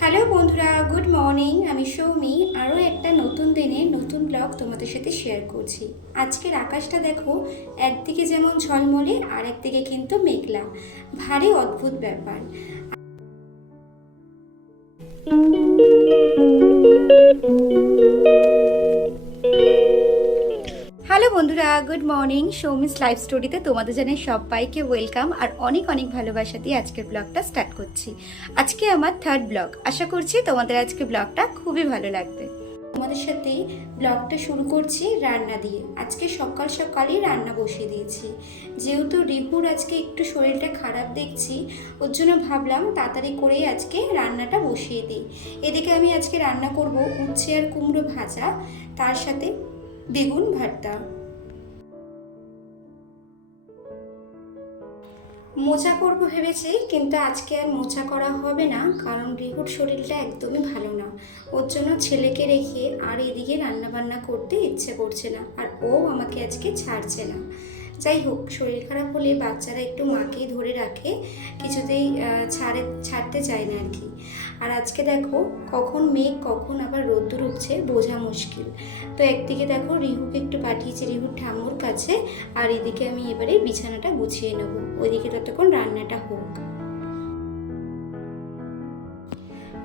Hello বন্ধুরা, good morning. আমি সৌমি। আরও একটা নতুন দিনে নতুন ব্লগ তোমাদের সাথে শেয়ার করছি। আজকের আকাশটা দেখো, একদিকে যেমন ঝলমলে আর একদিকে কিন্তু মেঘলা। ভারী অদ্ভুত ব্যাপার। হ্যালো বন্ধুরা, গুড মর্নিং। সৌমিস লাইফ স্টোরিতে তোমাদের জানাই সবাইকে ওয়েলকাম আর অনেক অনেক ভালোবাসা দিয়ে আজকের ব্লগটা স্টার্ট করছি। আজকে আমার থার্ড ব্লগ। আশা করছি তোমাদের আজকে ব্লগটা খুবই ভালো লাগবে। তোমাদের সাথে ব্লগটা শুরু করছি রান্না দিয়ে। আজকে সকাল সকালই রান্না বসিয়ে দিয়েছি। যেহেতু রিহুর আজকে একটু শরীরটা খারাপ দেখছি, ওর জন্য ভাবলাম তাড়াতাড়ি করেই আজকে রান্নাটা বসিয়ে দিই। এদিকে আমি আজকে রান্না করব উচ্ছে আর কুমড়ো ভাজা, তার সাথে বেগুন ভর্তা। মোচা করব ভেবেছি, কিন্তু আজকে আর মোচা করা হবে না, কারণ রিহুর শরীরটা একদমই ভালো না। ওর জন্য ছেলেকে রেখে আর এদিকে রান্নাবান্না করতে ইচ্ছে করছে না, আর ও আমাকে আজকে ছাড়ছে না। যাই হোক, শরীর খারাপ হলে বাচ্চারা একটু মাকেই ধরে রাখে, কিছুতেই ছাড়তে চায় না আর কি। আর আজকে দেখো, কখন মেঘ কখন আবার রোদ্দুর উঠছে বোঝা মুশকিল। তো একদিকে দেখো রিহুকে একটু পাঠিয়েছি রিহুর ঠাম্মুর কাছে, আর এদিকে আমি এবারে বিছানাটা গুছিয়ে নেব, ওইদিকে ততক্ষণ রান্নাটা হোক।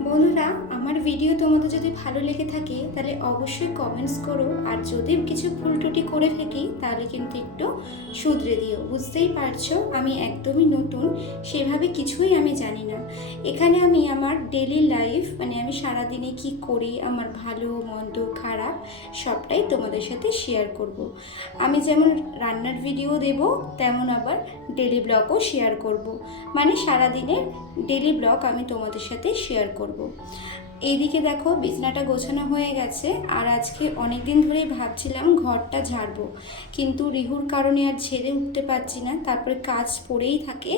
বন্ধুরা, আমার ভিডিও তোমাদের যদি ভালো লেগে থাকে তাহলে অবশ্যই কমেন্টস করো, আর যদি কিছু ভুল ত্রুটি করে থাকি তাহলে কিন্তু একটু শুধরে দিও। বুঝতেই পারছো আমি একদমই নতুন, সেভাবে কিছুই আমি জানি না। এখানে আমি আমার ডেলি লাইফ, মানে আমি সারাদিনে কি করি, আমার ভালো মন্দ খারাপ সবটাই তোমাদের সাথে শেয়ার করব। আমি যেমন রান্নার ভিডিও দেব, তেমন আবার ডেলি ব্লগও শেয়ার করব। মানে সারাদিনের ডেলি ব্লগ আমি তোমাদের সাথে শেয়ার করব। এইদিকে দেখো বিছানাটা গোছানো হয়ে গেছে, আর আজকে অনেক দিন ধরেই ভাবছিলাম ঘরটা ঝাড়বো, কিন্তু রিহুর কারণে আর ঝেড়ে উঠতে পারছি না, তারপরে কাজ পড়েই থাকে,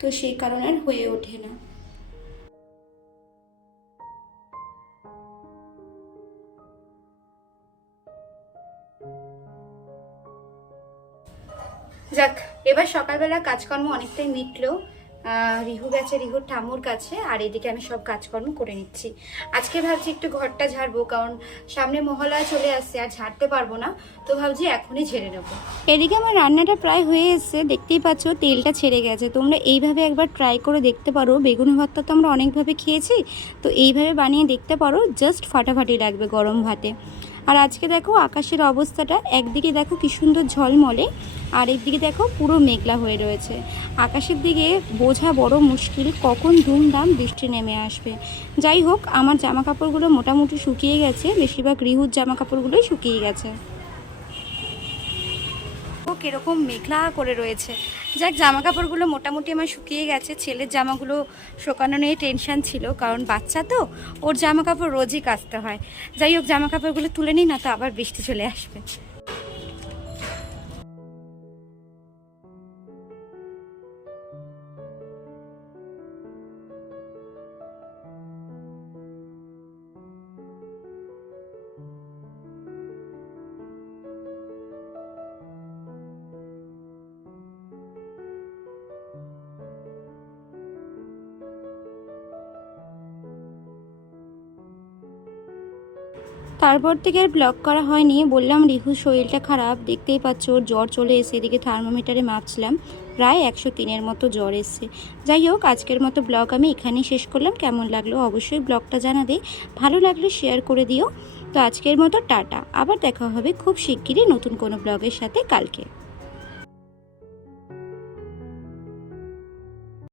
তো সেই কারণে আর হয়ে ওঠে না। যাক, এবার সকালবেলা কাজকর্ম অনেকটাই মিটলো। রিহু গেছে রিহুর ঠাম্মুর কাছে, আর এদিকে আমি সব কাজকর্ম করে নিচ্ছি। আজকে ভাবছি একটু ঘরটা ঝাড়বো, কারণ সামনে মহালয়া চলে আসছে, আর ঝাড়তে পারবো না, তো ভাবছি এখনই ঝেড়ে নেবো। এদিকে আমার রান্নাটা প্রায় হয়ে এসছে, দেখতেই পাচ্ছ তেলটা ছেড়ে গেছে। তোমরা এইভাবে একবার ট্রাই করে দেখতে পারো। বেগুন ভর্তা তো আমরা অনেকভাবে খেয়েছি, তো এইভাবে বানিয়ে দেখতে পারো, জাস্ট ফাটাফাটি লাগবে গরম ভাতে। আর আজকে দেখো আকাশের অবস্থাটা, একদিকে দেখো কি সুন্দর ঝলমলে, আর একদিকে দেখো পুরো মেঘলা হয়ে রয়েছে। আকাশের দিকে বোঝা বড় মুশকিল কখন ধুমধাম বৃষ্টি নেমে আসবে। যাই হোক, আমার জামা কাপড়গুলো মোটামুটি শুকিয়ে গেছে, বেশিরভাগ রিহুর জামা কাপড়গুলোই শুকিয়ে গেছে। কিরকম মেঘলা করে রয়েছে। যাক, জামা কাপড়গুলো মোটামুটি আমার শুকিয়ে গেছে। ছেলের জামাগুলো শুকানো নিয়ে টেনশান ছিল, কারণ বাচ্চা তো, ওর জামা কাপড় রোজই কাচতে হয়। যাই হোক, জামা কাপড়গুলো তুলে নিই, না তো আবার বৃষ্টি চলে আসবে। তারপর থেকে আর ব্লগ করা হয়নি। বললাম রিহুর শরীরটা খারাপ, দেখতেই পাচ্ছ ওর জ্বর চলে এসে, এদিকে থার্মোমিটারে মাপছিলাম, প্রায় 103-এর মতো জ্বর এসছে। যাই হোক, আজকের মতো ব্লগ আমি এখানেই শেষ করলাম। কেমন লাগলো অবশ্যই ব্লগটা জানাবে, ভালো লাগলে শেয়ার করে দিও। তো আজকের মতো টাটা, আবার দেখা হবে খুব শিগগিরই নতুন কোনো ব্লগের সাথে কালকে।